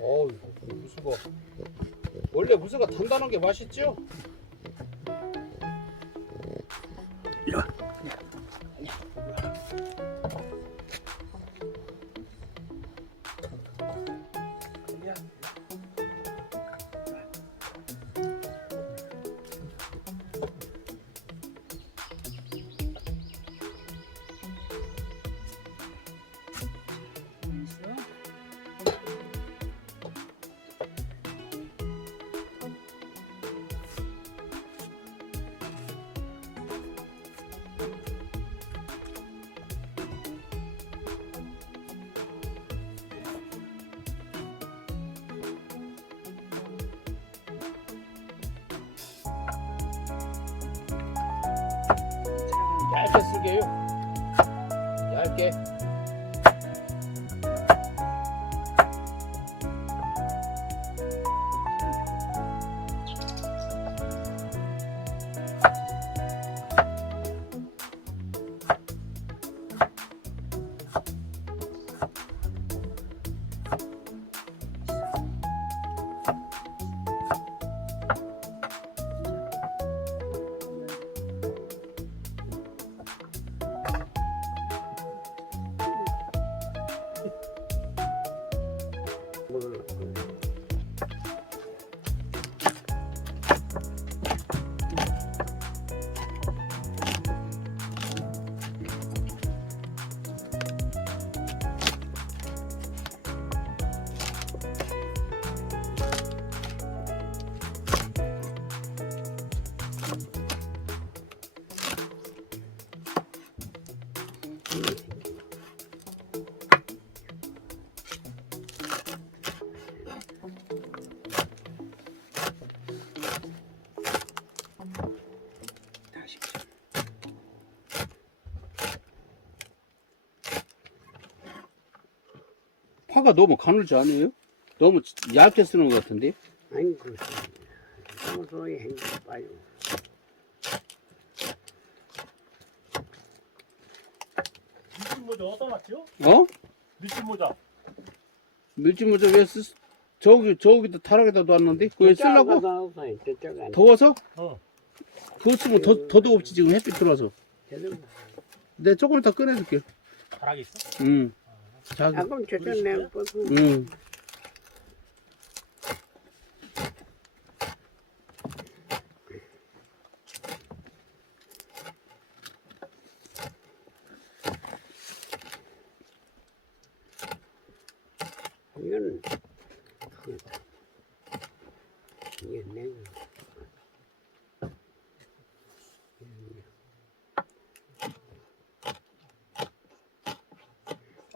어우 무수거 원래 무수가 단단한 게 맛있죠? 얇게 쓸게요 얇게 파가 너무 가늘지 않아요? 너무 얇게 쓰는 것 같은데? 아니 그 평소에 행동 봐요. 미친 모자 어디다 놨죠? 어? 미친 모자. 밀짚 모자 왜 쓰? 저기 저기다 타락에다 놨는데 그거 쓰려고? 저쪽 더워서? 어. 그거 쓰면 더, 더 더웠지 지금 햇빛 들어와서. 내가 조금 이따 꺼내줄게 가락 있어? 응 자기 아 그럼 저쪽 내가 뽑고 응 이건 그거다. 이게 내가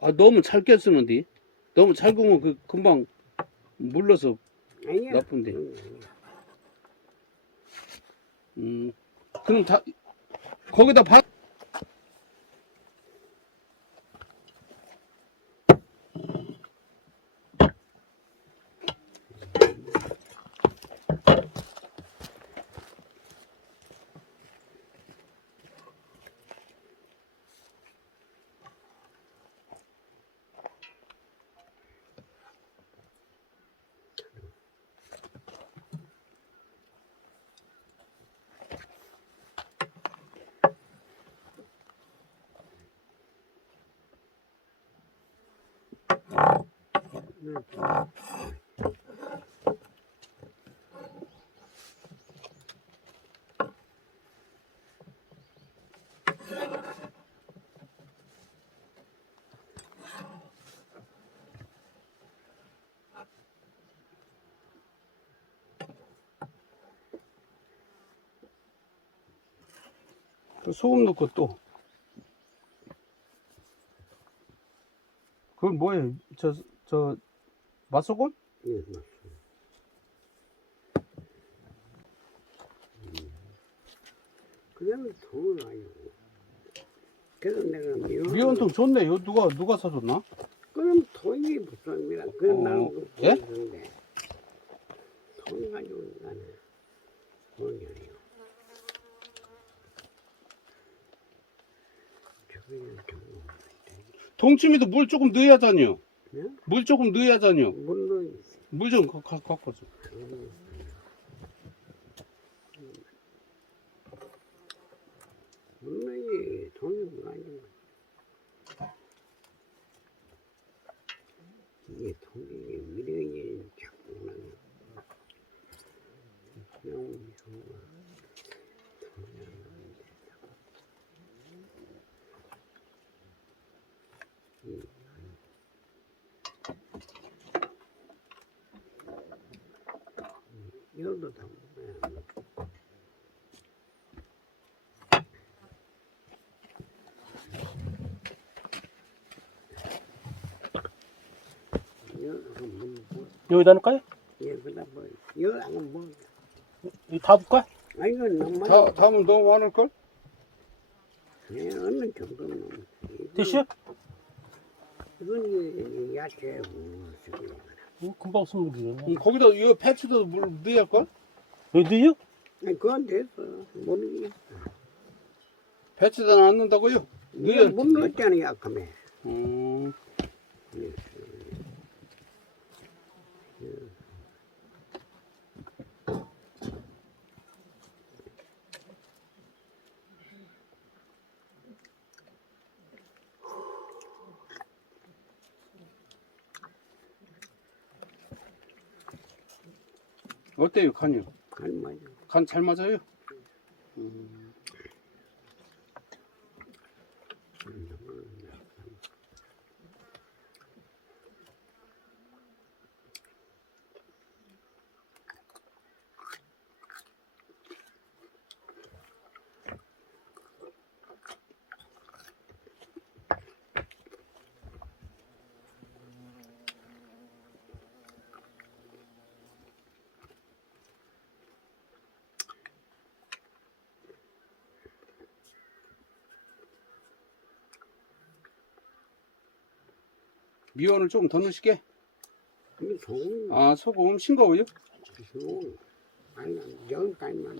아 너무 잘게 쓰는데 너무 잘 구우면 그 금방 물러서 아니야. 나쁜데. 음 그럼 다 거기다 밥 소금 넣고 또 그건 뭐예요? 저 저 맛소금? 예. 음. 그러면 돈은 아니고. 그래서 내가 미원. 미원통 좋네. 이거 누가 누가 사줬나? 그럼 돈이 무섭니다. 그럼 어, 나는 그 예? 보여주는데. 돈 가지고 나는 돈이 아니고. 저거는 좀 동치미도 물 조금 넣어야 하잖요. 예? 물 조금 넣어야 하잖요. 물론 물좀 갖고 줘. 물론이 돈이 아니고 이게 돈이 미련이 자꾸 나는 너무 좋아. 다번 여기다 넣을까요? 여기다 뭐 열한 번 이거 다 볼까? 아 이건 너무 많이 다 다음은 너무 많을 걸? 예, 어느 정도는 됐어요? 이건 이게 야채 무엇이 고 이거 금방 스물이네. 음, 거기다 이 배추도 물 넣어야 할 걸? 여기 넣어요? 그건 됐어 모르겠어 배추도 안 넣는다고요? 넣어야 못 넣었잖아 약하면 음, 어때요 간이요? 간 맞아 간잘 맞아요? 음, 미원을 좀더 넣으시게? 이 소금 아 소금 싱거워요? 소금 아니 여기까지만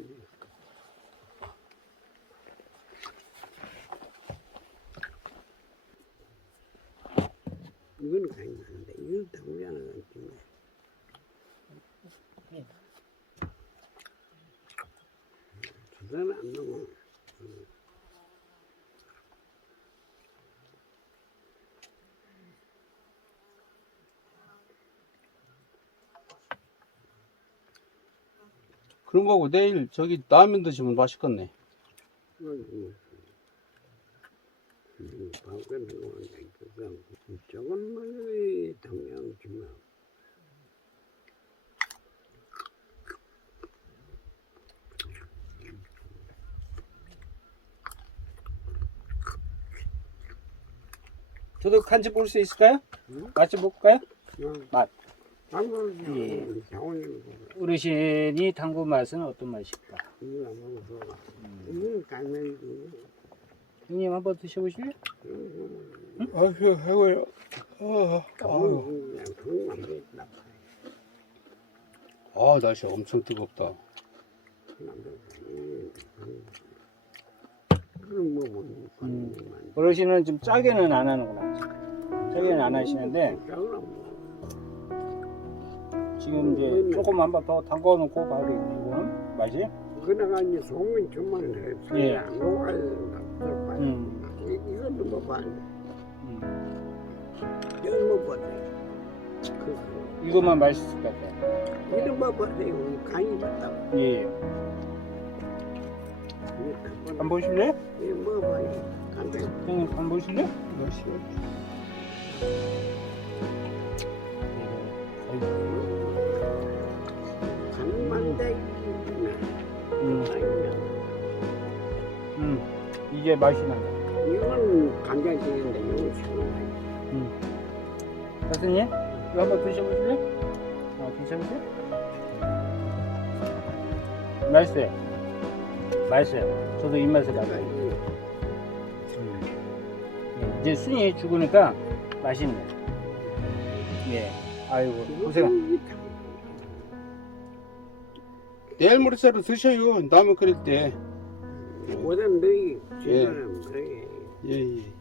이건 괜찮은데 이건 당장은 같은데 저건 안 넘어 그런 거고 내일 저기 라면 드시면 맛있겠네. 저도 간지 볼 수 있을까요? 응? 맛좀 볼까요? 맛. 예. 당원이 어르신이 담근 맛은 어떤 맛일까? 이거 안 먹어서 이건 까면이 형님 한번 드셔보실래요? 아휴 해고요. 아, 그냥 그만 먹나 아 날씨 엄청 뜨겁다. 그럼 뭐 음. 먹는 어르신은 좀 짜게는 안 하는구나. 짜게는 안 하시는데 지금 이제 조금 한 번 더 담궈 놓고 바로 이거는 맛이. 그나가 이제 소문 좀만 해. 예. 안 먹어야 된다. 음. 이- 이것도 먹어야 돼. 음. 이거 먹어야 돼. 그, 이것만 맛있을 것 같아요. 이거 먹어야 돼. 간이 맞다. 예. 한 번 보실래요? 이거 먹어봐야 돼. 간장. 형님 한 번 보실래요? 음, 음, 이게 맛이 난다. 이건 간장찌개인데 이건 시원해. 교수님, 이거 한번 드셔보실래요? 아, 괜찮으세요? 맛있어요. 맛있어요. 저도 입맛에 맞아요. 음. 예, 이제 순이 죽으니까 맛있네. 예. 아이고, 고생. 내일 모레새로 드셔요. 라면 끓일 때. 오늘 너희 예. 집안은 그래. 예 예.